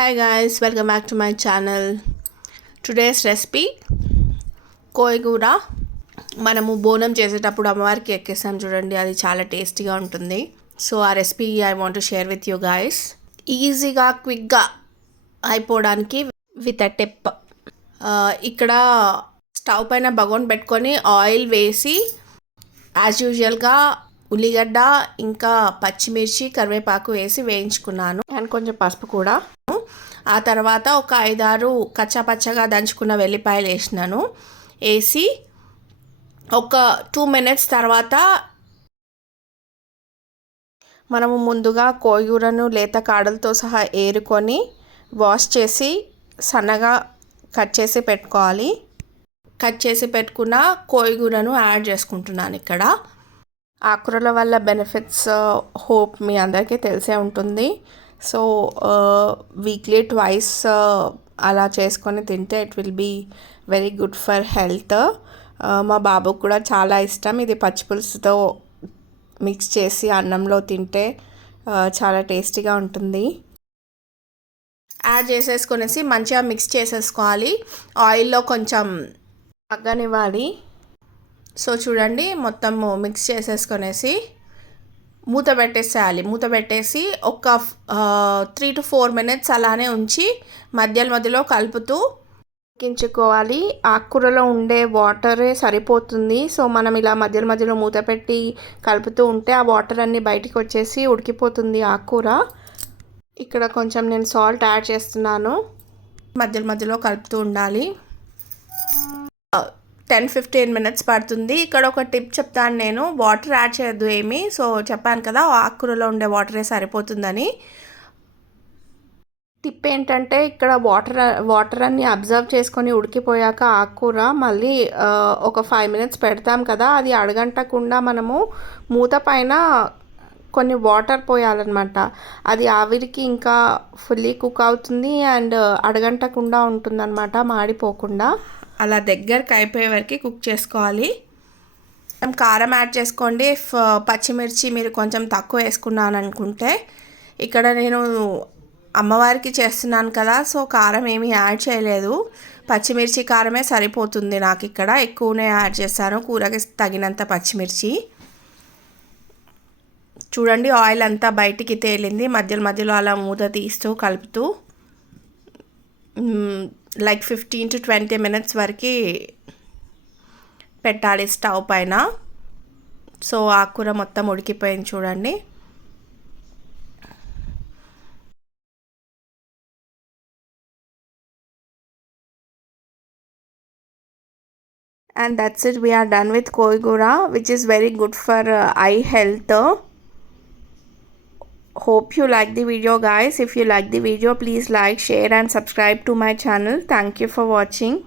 Hi guys welcome back to my channel today's recipe కోయగూర మనము బోనం చేసేటప్పుడు అమ్మవారికి ఎక్కేస్తాం చూడండి అది చాలా టేస్టీగా ఉంటుంది. సో ఆ recipe I want to share with you guys ఈజీగా క్విక్గా అయిపోవడానికి విత్ అ టెప్ ఇక్కడ స్టవ్ పైన బగోన్ పెట్టుకొని ఆయిల్ వేసి యాజ్ యూజువల్గా ఉల్లిగడ్డ ఇంకా పచ్చిమిర్చి కరివేపాకు వేసి వేయించుకున్నాను. అండ్ కొంచెం పసుపు కూడా. ఆ తర్వాత ఒక ఐదారు కచ్చా పచ్చగా దంచుకున్న వెల్లిపాయలు వేసినాను. వేసి ఒక టూ మినిట్స్ తర్వాత మనము ముందుగా కోయూరను లేత కాడలతో సహా ఏరుకొని వాష్ చేసి సన్నగా కట్ చేసి పెట్టుకోవాలి. కట్ చేసి పెట్టుకున్న కోయిగూరను యాడ్ చేసుకుంటున్నాను ఇక్కడ. ఆకురల వల్ల బెనిఫిట్స్ హోప్ మీ అందరికీ తెలిసే ఉంటుంది. సో వీక్లీ ట్వైస్ అలా చేసుకొని తింటే it will be very good for health మా బాబుకు కూడా చాలా ఇష్టం. ఇది పచ్చిపులుసుతో మిక్స్ చేసి అన్నంలో తింటే చాలా టేస్టీగా ఉంటుంది. యాడ్ చేసేసుకునేసి మంచిగా మిక్స్ చేసేసుకోవాలి. ఆయిల్లో కొంచెం తగ్గనివ్వాలి. సో చూడండి మొత్తము మిక్స్ చేసేసుకొనేసి మూత పెట్టేసేయాలి. మూత పెట్టేసి ఒక త్రీ టు ఫోర్ మినిట్స్ అలానే ఉంచి మధ్యలో మధ్యలో కలుపుతూ ఉడికించుకోవాలి. ఆకుకూరలో ఉండే వాటరే సరిపోతుంది. సో మనం ఇలా మధ్యలో మధ్యలో మూత పెట్టి కలుపుతూ ఉంటే ఆ వాటర్ అన్నీ బయటికి వచ్చేసి ఉడికిపోతుంది ఆకుకూర ఇక్కడ కొంచెం నేను సాల్ట్ యాడ్ చేస్తున్నాను. మధ్యలో మధ్యలో కలుపుతూ ఉండాలి. టెన్ ఫిఫ్టీన్ మినిట్స్ పడుతుంది. ఇక్కడ ఒక టిప్ చెప్తాను నేను. వాటర్ యాడ్ చేయొద్దు ఏమి. సో చెప్పాను కదా ఆకుకూరలో ఉండే వాటరే సరిపోతుందని. టిప్ ఏంటంటే ఇక్కడ వాటర్ వాటర్ అన్ని అబ్జర్వ్ చేసుకొని ఉడికిపోయాక ఆకుకూర మళ్ళీ ఒక ఫైవ్ మినిట్స్ పెడతాం కదా అది అడగంటకుండా మనము మూత పైన కొన్ని వాటర్ పోయాలన్నమాట. అది ఆవిరికి ఇంకా ఫుల్లీ కుక్ అవుతుంది అండ్ అడగంటకుండా ఉంటుందన్నమాట మాడిపోకుండా. అలా దగ్గరకు అయిపోయే వరకు కుక్ చేసుకోవాలి. కారం యాడ్ చేసుకోండి. పచ్చిమిర్చి మీరు కొంచెం తక్కువ వేసుకున్నాను అనుకుంటే ఇక్కడ నేను అమ్మవారికి చేస్తున్నాను కదా సో కారం ఏమీ యాడ్ చేయలేదు. పచ్చిమిర్చి కారమే సరిపోతుంది నాకు ఇక్కడ. ఎక్కువనే యాడ్ చేస్తాను కూరకి తగినంత పచ్చిమిర్చి. చూడండి ఆయిల్ అంతా బయటికి తేలింది. మధ్యలో మధ్యలో అలా మూత తీస్తూ కలుపుతూ like fifteen to twenty minutes వరకు పెట్టాలి స్టవ్ పైన. సో ఆ కూర మొత్తం ఉడికిపోయింది చూడండి. And that's it we're done with కోయిగూర which is very good for I health hope you like the video guys. If you like the video please like share and subscribe to my channel. Thank you for watching